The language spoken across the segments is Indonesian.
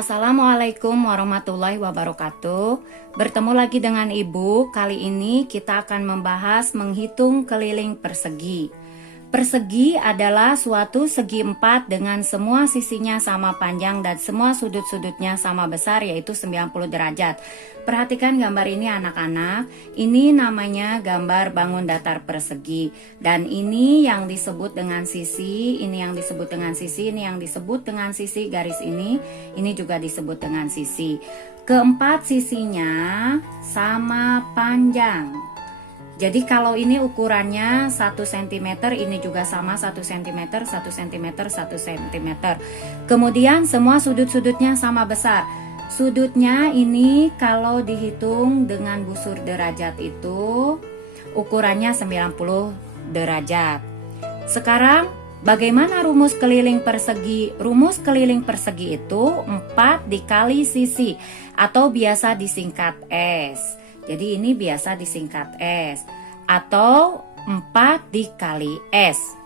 Assalamualaikum warahmatullahi wabarakatuh. Bertemu lagi dengan Ibu. Kali ini kita akan membahas menghitung keliling persegi. Persegi adalah suatu segi empat dengan semua sisinya sama panjang dan semua sudut-sudutnya sama besar, yaitu 90 derajat. Perhatikan gambar ini anak-anak. Ini namanya gambar bangun datar persegi. Dan ini yang disebut dengan sisi, ini yang disebut dengan sisi, ini yang disebut dengan sisi, garis ini juga disebut dengan sisi. Keempat sisinya sama panjang. Jadi kalau ini ukurannya 1 cm, ini juga sama 1 cm, 1 cm, 1 cm. Kemudian semua sudut-sudutnya sama besar. Sudutnya ini kalau dihitung dengan busur derajat itu ukurannya 90 derajat. Sekarang bagaimana rumus keliling persegi? Rumus keliling persegi itu 4 dikali sisi atau biasa disingkat S. Jadi ini biasa disingkat S atau 4 dikali S.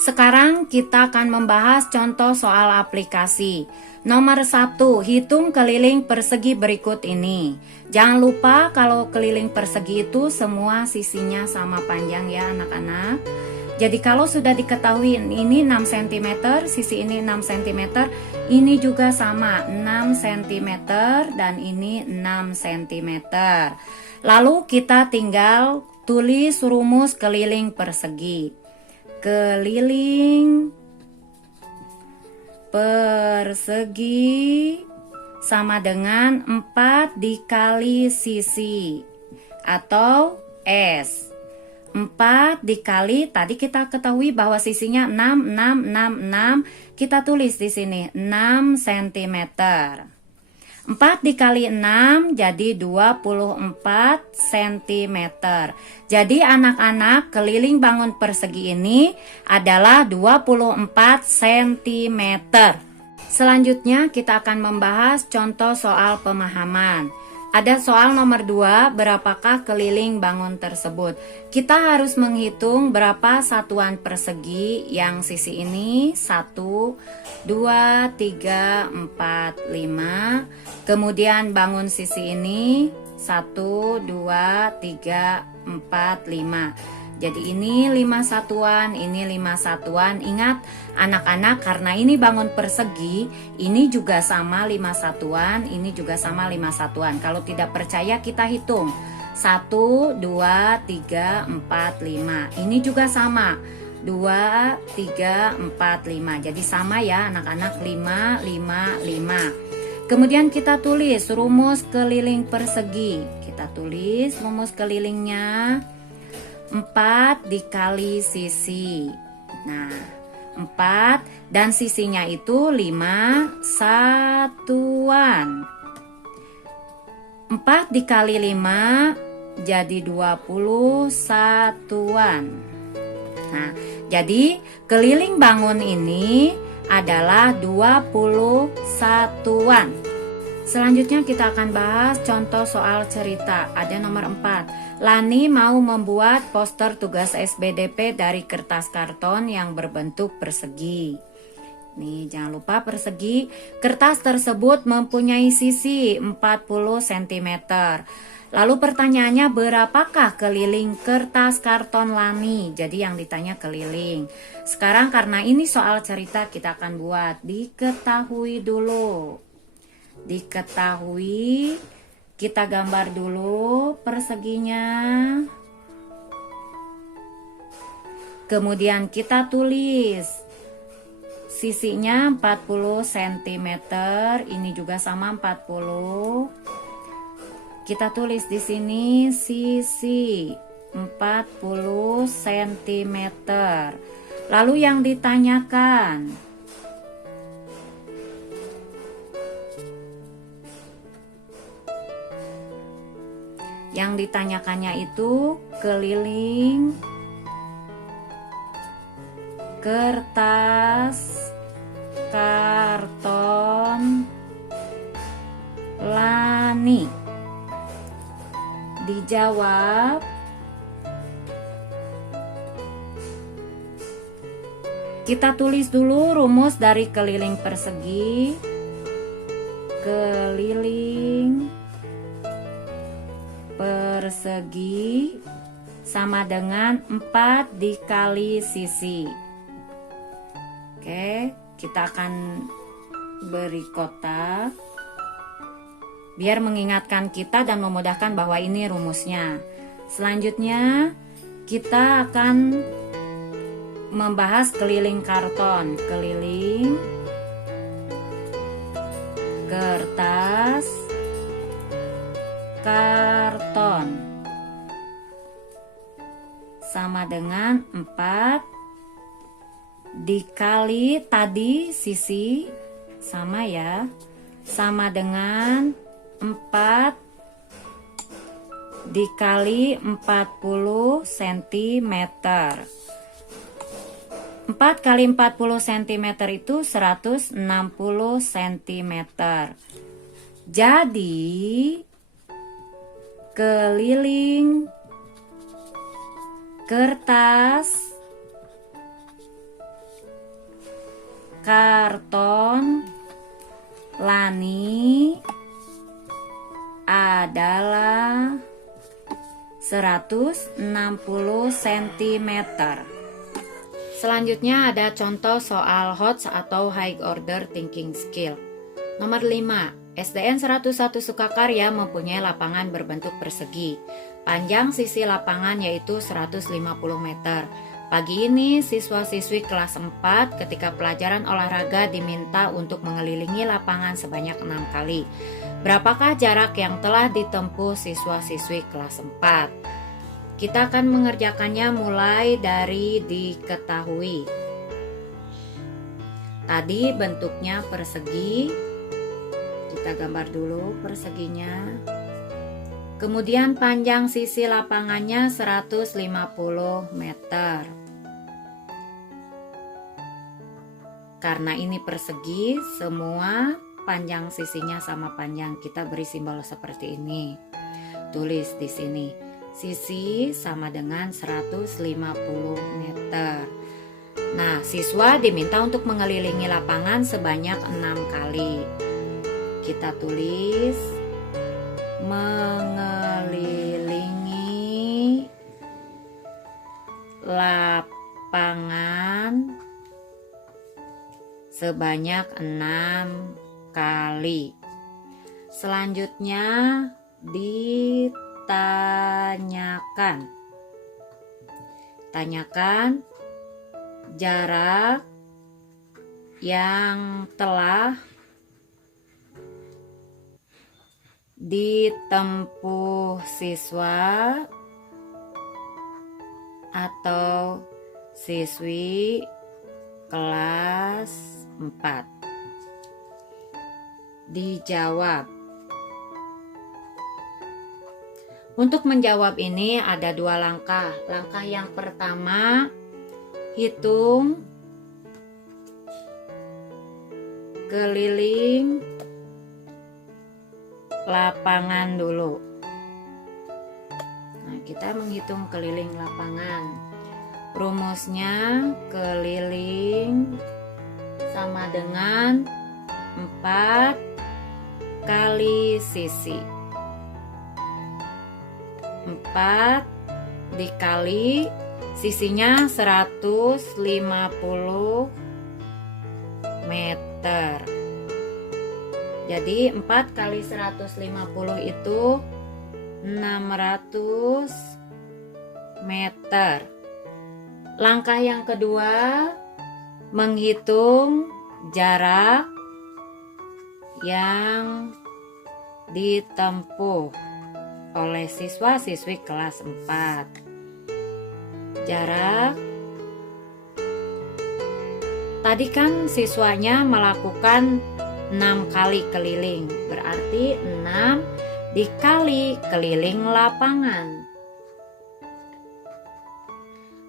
Sekarang kita akan membahas contoh soal aplikasi. Nomor 1, hitung keliling persegi berikut ini. Jangan lupa kalau keliling persegi itu semua sisinya sama panjang ya anak-anak. Jadi kalau sudah diketahui ini 6 cm, sisi ini 6 cm, ini juga sama 6 cm dan ini 6 cm. Lalu kita tinggal tulis rumus keliling persegi. Keliling persegi sama dengan 4 dikali sisi atau S. 4 dikali, tadi kita ketahui bahwa sisinya 6, 6, 6, 6. Kita tulis di sini 6 cm. 4 dikali 6 jadi 24 cm. Jadi anak-anak, keliling bangun persegi ini adalah 24 cm. Selanjutnya kita akan membahas contoh soal pemahaman. Ada soal nomor 2, berapakah keliling bangun tersebut? Kita harus menghitung berapa satuan persegi yang sisi ini 1, 2, 3, 4, 5. Kemudian bangun sisi ini 1, 2, 3, 4, 5. Jadi ini 5 satuan, ini 5 satuan. Ingat anak-anak, karena ini bangun persegi, ini juga sama 5 satuan, ini juga sama 5 satuan. Kalau tidak percaya kita hitung. 1, 2, 3, 4, 5. Ini juga sama. 2, 3, 4, 5. Jadi sama ya anak-anak, 5, 5, 5. Kemudian kita tulis rumus keliling persegi. Kita tulis rumus kelilingnya. 4 dikali sisi. Nah, 4 dan sisinya itu 5 satuan. 4 dikali 5 jadi 20 satuan. Nah, jadi keliling bangun ini adalah 20 satuan. Selanjutnya kita akan bahas contoh soal cerita. Ada nomor 4. Lani mau membuat poster tugas SBDP dari kertas karton yang berbentuk persegi. Nih, jangan lupa persegi. Kertas tersebut mempunyai sisi 40 cm. Lalu pertanyaannya, berapakah keliling kertas karton Lani? Jadi yang ditanya keliling. Sekarang karena ini soal cerita, kita akan buat. Diketahui dulu. Diketahui, kita gambar dulu perseginya. Kemudian kita tulis sisinya 40 cm, ini juga sama 40. Kita tulis di sini sisi 40 cm. Lalu yang ditanyakan, yang ditanyakannya itu keliling kertas karton Lani. Dijawab. Kita tulis dulu rumus dari keliling persegi. keliling persegi sama dengan 4 dikali sisi. Oke, kita akan beri kotak biar mengingatkan kita dan memudahkan bahwa ini rumusnya. Selanjutnya kita akan membahas keliling karton, keliling kertas karton sama dengan 4 dikali tadi sisi sama ya, sama dengan 4 dikali 40 cm. 4 kali 40 cm itu 160 cm. Jadi keliling kertas karton Lani adalah 160 cm. Selanjutnya ada contoh soal HOTS atau High Order Thinking Skill. Nomor 5, SDN 101 Sukakarya mempunyai lapangan berbentuk persegi. Panjang sisi lapangan yaitu 150 meter. Pagi ini siswa-siswi kelas 4 ketika pelajaran olahraga diminta untuk mengelilingi lapangan sebanyak 6 kali. Berapakah jarak yang telah ditempuh siswa-siswi kelas 4? Kita akan mengerjakannya mulai dari diketahui. Tadi bentuknya persegi. Kita gambar dulu perseginya. Kemudian panjang sisi lapangannya 150 meter. Karena ini persegi, semua panjang sisinya sama panjang. Kita beri simbol seperti ini. Tulis di sini. Sisi sama dengan 150 meter. Nah, siswa diminta untuk mengelilingi lapangan sebanyak 6 kali. Kita tulis mengelilingi lapangan sebanyak 6 kali. Selanjutnya tanyakan jarak yang telah ditempuh siswa atau siswi kelas 4. Dijawab. Untuk menjawab ini ada 2 langkah. Langkah yang pertama, hitung keliling lapangan dulu. Nah, kita menghitung keliling lapangan. Rumusnya keliling sama dengan 4 kali sisi. 4 dikali sisinya 150 meter. Jadi 4 kali 150 itu 600 meter. Langkah yang kedua, menghitung jarak yang ditempuh oleh siswa-siswi kelas 4. Jarak. Tadi kan siswanya melakukan 6 kali keliling. Berarti 6 dikali keliling lapangan.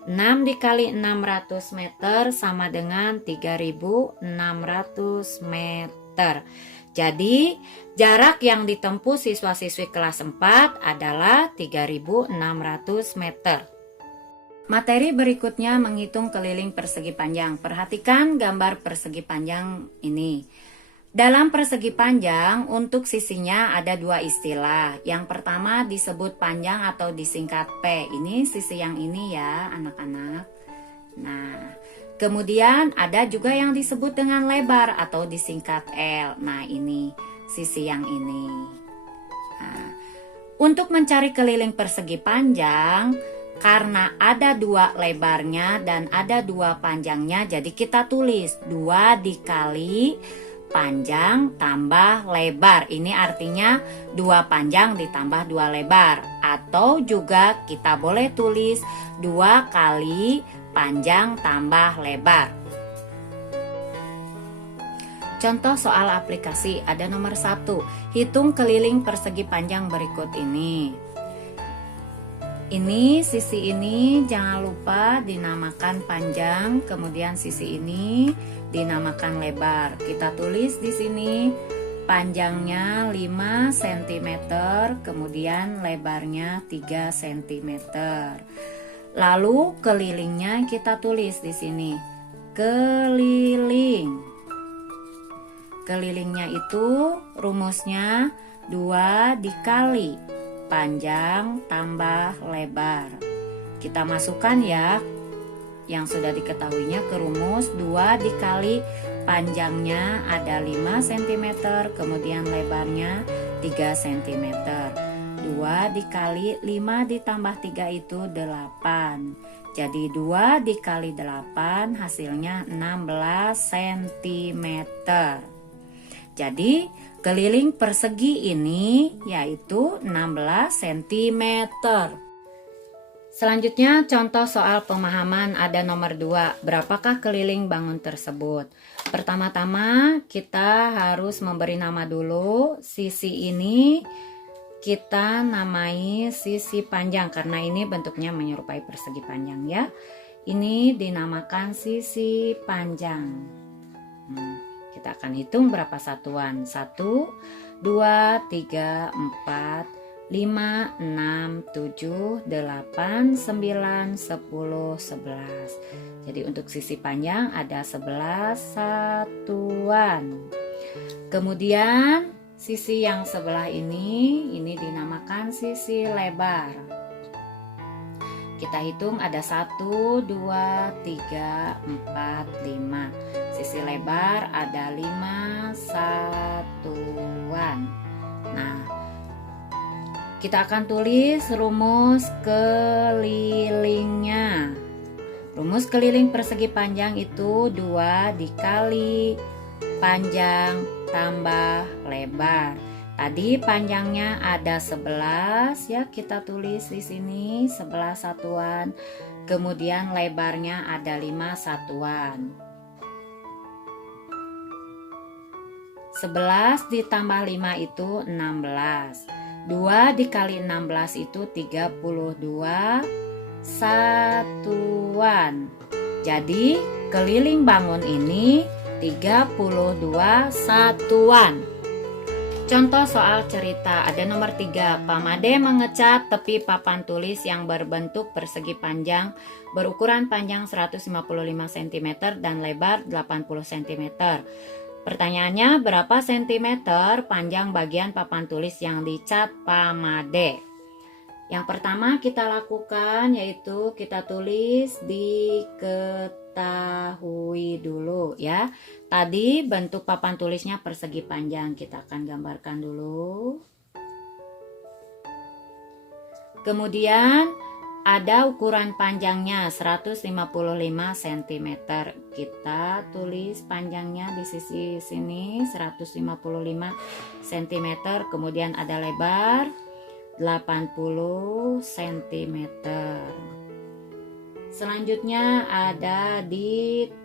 6 dikali 600 meter sama dengan 3.600 meter. Jadi, jarak yang ditempuh siswa-siswi kelas 4 adalah 3.600 meter. Materi berikutnya menghitung keliling persegi panjang. Perhatikan gambar persegi panjang ini. Dalam persegi panjang, untuk sisinya ada dua istilah. Yang pertama disebut panjang atau disingkat P. Ini sisi yang ini ya, anak-anak. Nah, kemudian ada juga yang disebut dengan lebar atau disingkat L. Nah, ini sisi yang ini. Nah, untuk mencari keliling persegi panjang, karena ada dua lebarnya dan ada dua panjangnya, jadi kita tulis 2 dikali panjang tambah lebar. Ini artinya 2 panjang ditambah 2 lebar. Atau juga kita boleh tulis 2 kali panjang tambah lebar. Contoh soal aplikasi ada nomor 1. Hitung keliling persegi panjang berikut ini. Ini sisi ini jangan lupa dinamakan panjang, kemudian sisi ini dinamakan lebar. Kita tulis di sini panjangnya 5 cm, kemudian lebarnya 3 cm. Lalu kelilingnya kita tulis di sini. Keliling. Kelilingnya itu rumusnya 2 dikali panjang tambah lebar. Kita masukkan ya yang sudah diketahuinya ke rumus. 2 dikali panjangnya ada 5 cm, kemudian lebarnya 3 cm. 2 dikali 5 ditambah 3 itu 8. Jadi 2 dikali 8 hasilnya 16 cm. Jadi keliling persegi ini yaitu 16 cm. Selanjutnya contoh soal pemahaman ada nomor 2. Berapakah keliling bangun tersebut? Pertama-tama kita harus memberi nama dulu. Sisi ini kita namai sisi panjang karena ini bentuknya menyerupai persegi panjang ya. Ini dinamakan sisi panjang. Kita akan hitung berapa satuan. 1, 2, 3, 4, 5, 6, 7, 8, 9, 10, 11. Jadi untuk sisi panjang ada 11 satuan. Kemudian sisi yang sebelah ini dinamakan sisi lebar. Kita hitung ada 1, 2, 3, 4, 5. Sisi lebar ada 5 satuan. Nah, kita akan tulis rumus kelilingnya. Rumus keliling persegi panjang itu 2 dikali panjang tambah lebar. Tadi panjangnya ada 11 ya, kita tulis di sini 11 satuan. Kemudian lebarnya ada 5 satuan. 11 ditambah 5 itu 16. 2 dikali 16 itu 32 satuan. Jadi keliling bangun ini 32 satuan. Contoh soal cerita ada nomor 3. Pak Made mengecat tepi papan tulis yang berbentuk persegi panjang berukuran panjang 155 cm dan lebar 80 cm. Pertanyaannya, berapa sentimeter panjang bagian papan tulis yang dicat Pak Made? Yang pertama kita lakukan yaitu kita tulis diketahui dulu ya. Tadi bentuk papan tulisnya persegi panjang, kita akan gambarkan dulu. Kemudian ada ukuran panjangnya 155 cm. Kita tulis panjangnya di sisi sini 155 cm. Kemudian ada lebar 80 cm. Selanjutnya ada ditanyakan.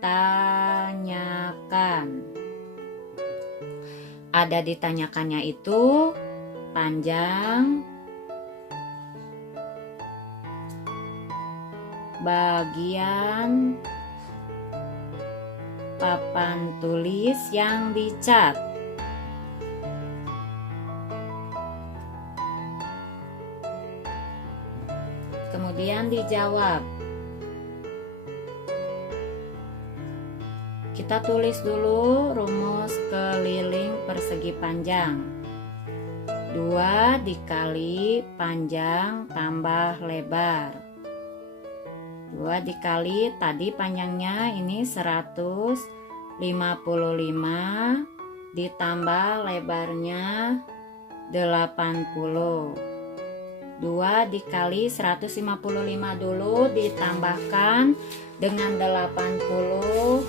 Ada ditanyakannya itu panjang bagian papan tulis yang dicat. Kemudian dijawab. Kita tulis dulu rumus keliling persegi panjang. 2 dikali panjang tambah lebar. 2 dikali tadi panjangnya ini 155 ditambah lebarnya 80. 2 dikali 155 dulu ditambahkan dengan 80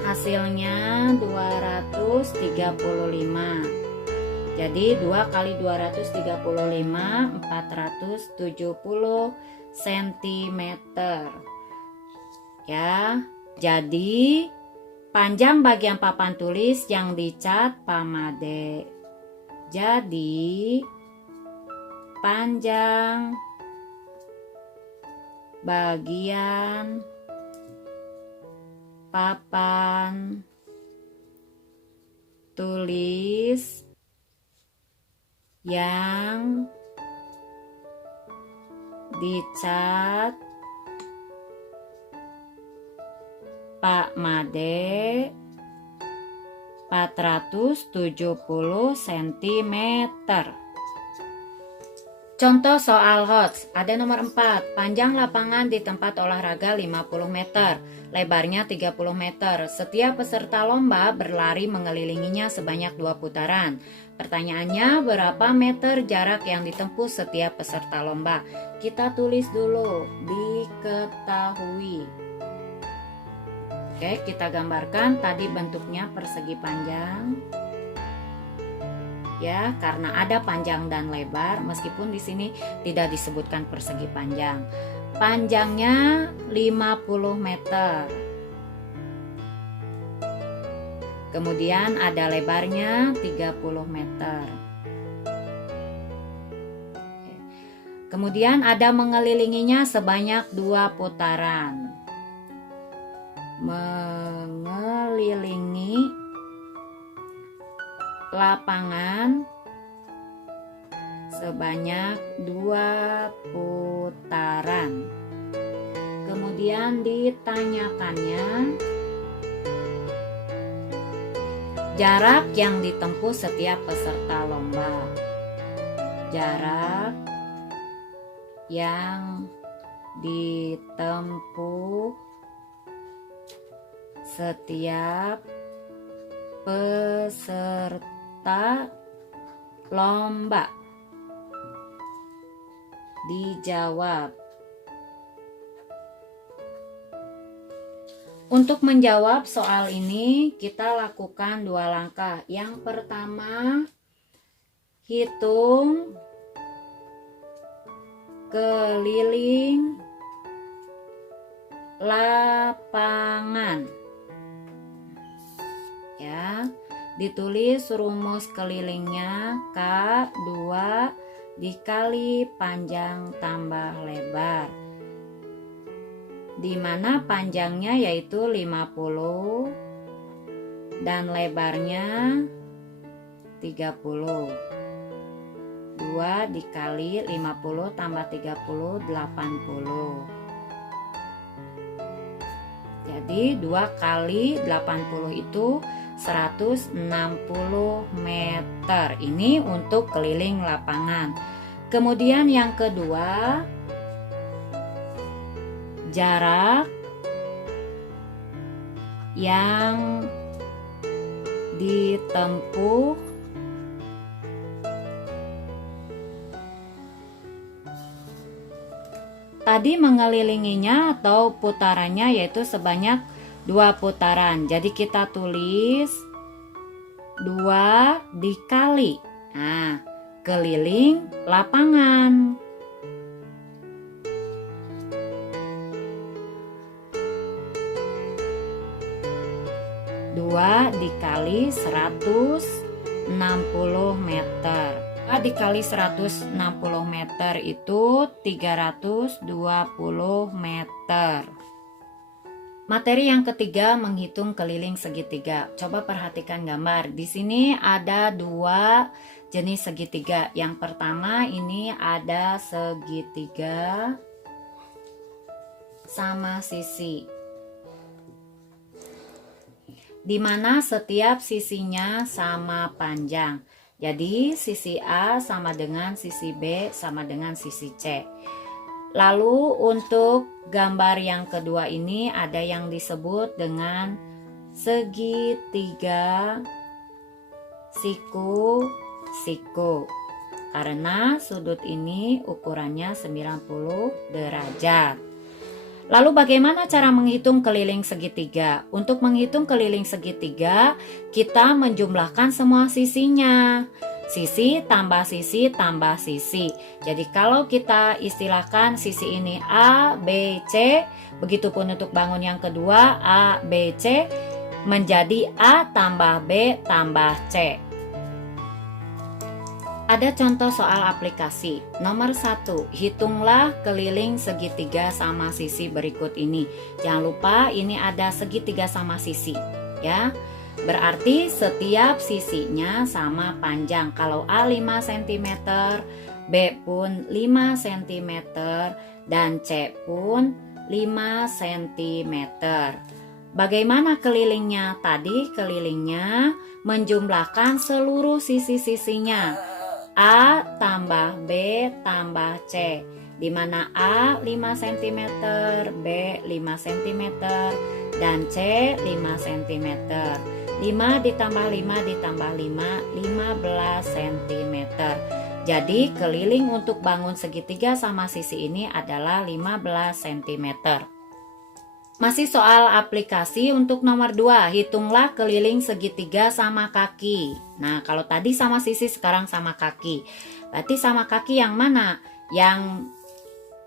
hasilnya 235. Jadi 2 kali 235 470 cm ya. Jadi panjang bagian papan tulis yang dicat Pamade. Jadi panjang bagian papan tulis yang dicat Pak Made 470 cm. Contoh soal HOTS, ada nomor 4, panjang lapangan di tempat olahraga 50 meter, lebarnya 30 meter. Setiap peserta lomba berlari mengelilinginya sebanyak 2 putaran. Pertanyaannya, berapa meter jarak yang ditempuh setiap peserta lomba? Kita tulis dulu, diketahui. Oke, kita gambarkan tadi bentuknya persegi panjang. Ya, karena ada panjang dan lebar, meskipun di sini tidak disebutkan persegi panjang. Panjangnya 50 meter. Kemudian ada lebarnya 30 meter. Kemudian ada mengelilinginya sebanyak 2 putaran. Mengelilingi lapangan sebanyak 2 putaran. Kemudian ditanyakannya jarak yang ditempuh setiap peserta lomba. Jarak yang ditempuh setiap peserta lomba. Dijawab. Untuk menjawab soal ini kita lakukan 2 langkah. Yang pertama, hitung keliling lapangan. Ya, ditulis rumus kelilingnya K2 dikali panjang tambah lebar, di mana panjangnya yaitu 50 dan lebarnya 30. 2 dikali 50 tambah 30 80. Jadi 2 kali 80 itu 160 meter. Ini untuk keliling lapangan. Kemudian yang kedua, jarak yang ditempuh tadi mengelilinginya atau putarannya yaitu sebanyak 2 putaran. Jadi kita tulis 2 dikali. Nah, keliling lapangan. Dua dikali 160 meter. 2 dikali 160 meter itu 320 meter. Materi yang ketiga, menghitung keliling segitiga. Coba perhatikan gambar. Di sini ada 2 jenis segitiga. Yang pertama ini ada segitiga sama sisi. di mana setiap sisinya sama panjang. Jadi sisi A sama dengan sisi B sama dengan sisi C. Lalu untuk gambar yang kedua ini ada yang disebut dengan segitiga siku-siku. Karena sudut ini ukurannya 90 derajat. Lalu bagaimana cara menghitung keliling segitiga? Untuk menghitung keliling segitiga, kita menjumlahkan semua sisinya. Sisi tambah sisi tambah sisi. Jadi kalau kita istilahkan sisi ini A, B, C, begitupun untuk bangun yang kedua A, B, C, menjadi A tambah B tambah C. Ada contoh soal aplikasi. Nomor 1, hitunglah keliling segitiga sama sisi berikut ini. Jangan lupa ini ada segitiga sama sisi, ya. Berarti setiap sisinya sama panjang. Kalau A 5 cm, B pun 5 cm, dan C pun 5 cm. Bagaimana kelilingnya? Tadi kelilingnya menjumlahkan seluruh sisi-sisinya. A tambah B tambah C, di mana A 5 cm, B 5 cm, dan C 5 cm. 5 ditambah 5 ditambah 5, 15 cm. Jadi keliling untuk bangun segitiga sama sisi ini adalah 15 cm. Masih soal aplikasi untuk nomor 2, hitunglah keliling segitiga sama kaki. Nah, kalau tadi sama sisi, sekarang sama kaki. Berarti sama kaki yang mana? Yang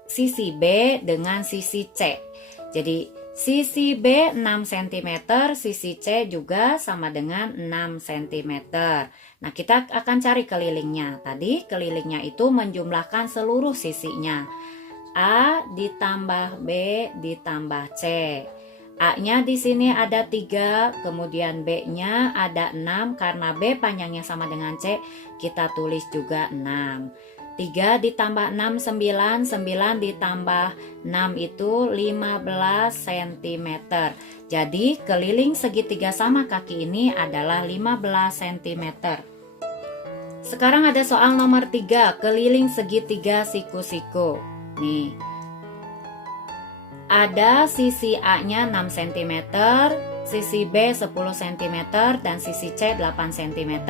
sisi B dengan sisi C. Jadi sisi B 6 cm, sisi C juga sama dengan 6 cm. Nah, kita akan cari kelilingnya. Tadi kelilingnya itu menjumlahkan seluruh sisinya. A ditambah B ditambah C. A-nya di sini ada 3, kemudian B-nya ada 6. Karena B panjangnya sama dengan C, kita tulis juga 6. 3 ditambah 6, 9. 9 ditambah 6 itu 15 cm. Jadi keliling segitiga sama kaki ini adalah 15 cm. Sekarang ada soal nomor 3, keliling segitiga siku-siku. Nih, ada sisi A-nya 6 cm, sisi B 10 cm, dan sisi C 8 cm.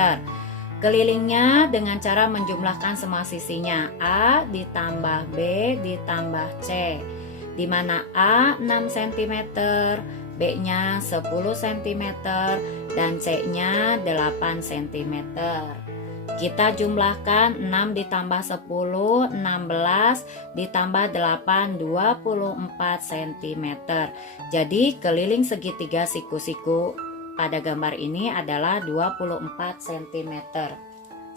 Kelilingnya dengan cara menjumlahkan semua sisinya. A ditambah B ditambah C, di mana A 6 cm, B-nya 10 cm, dan C-nya 8 cm. Kita jumlahkan 6 ditambah 10, 16, ditambah 8, 24 cm. Jadi keliling segitiga siku-siku pada gambar ini adalah 24 cm.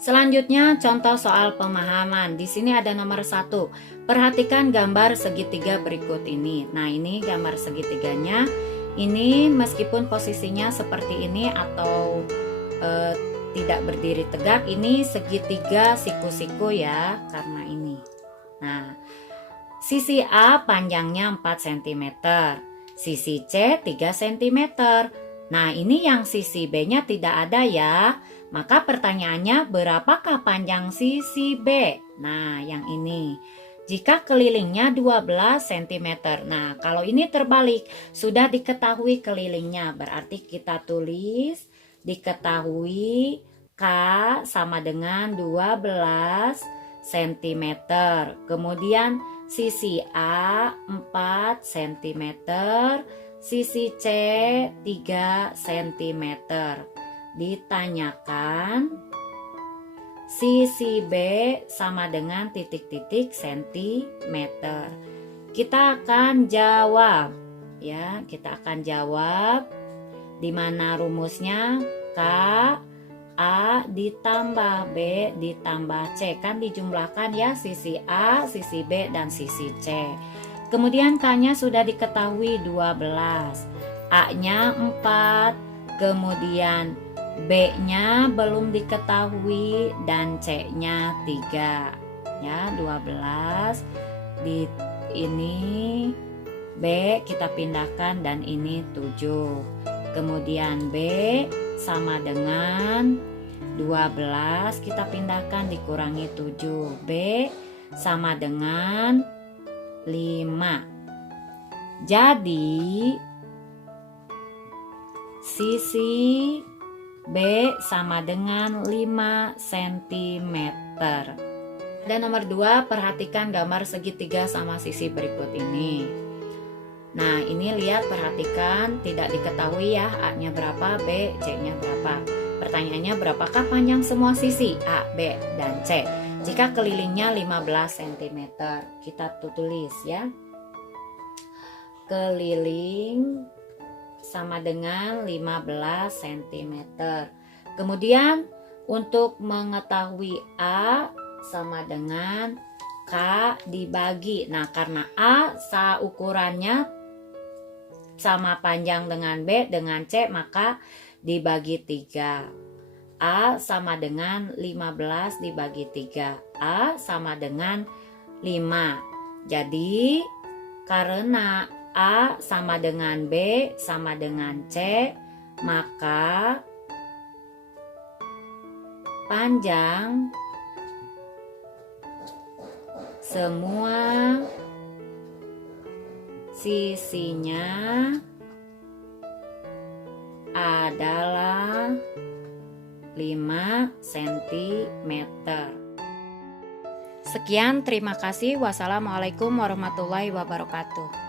Selanjutnya contoh soal pemahaman. Di sini ada nomor 1. Perhatikan gambar segitiga berikut ini. Nah, ini gambar segitiganya. Ini meskipun posisinya seperti ini atau tidak berdiri tegak, ini segitiga siku-siku ya, karena ini. Nah, sisi A panjangnya 4 cm, sisi C 3 cm. Nah, ini yang sisi B-nya tidak ada ya. Maka pertanyaannya, berapakah panjang sisi B? Nah, yang ini. Jika kelilingnya 12 cm. Nah, kalau ini terbalik, sudah diketahui kelilingnya, berarti kita tulis diketahui K sama dengan 12 cm. Kemudian sisi A 4 cm, sisi C 3 cm. Ditanyakan sisi B sama dengan titik-titik sentimeter. Kita akan jawab ya, kita akan jawab di mana rumusnya K A ditambah B ditambah C, kan dijumlahkan ya, sisi A, sisi B, dan sisi C. Kemudian K-nya sudah diketahui 12, A-nya 4, kemudian B-nya belum diketahui, dan C-nya 3. Ya, 12 di ini B kita pindahkan, dan ini 7. Kemudian B sama dengan 12, kita pindahkan dikurangi 7. B sama dengan 5. Jadi sisi B sama dengan 5 cm. Dan nomor 2, perhatikan gambar segitiga sama sisi berikut ini. Nah, ini lihat, perhatikan, tidak diketahui ya A-nya berapa, B, C-nya berapa. Pertanyaannya, berapakah panjang semua sisi A, B, dan C? Jika kelilingnya 15 cm, kita tulis ya. Keliling sama dengan 15 cm. Kemudian untuk mengetahui A sama dengan K dibagi. Nah, karena A ukurannya sama panjang dengan B dengan C, maka dibagi 3. A sama dengan 15 dibagi 3. A sama dengan 5. Jadi karena A sama dengan B sama dengan C, maka panjang semua sisinya adalah 5 cm. Sekian, terima kasih. Wassalamualaikum warahmatullahi wabarakatuh.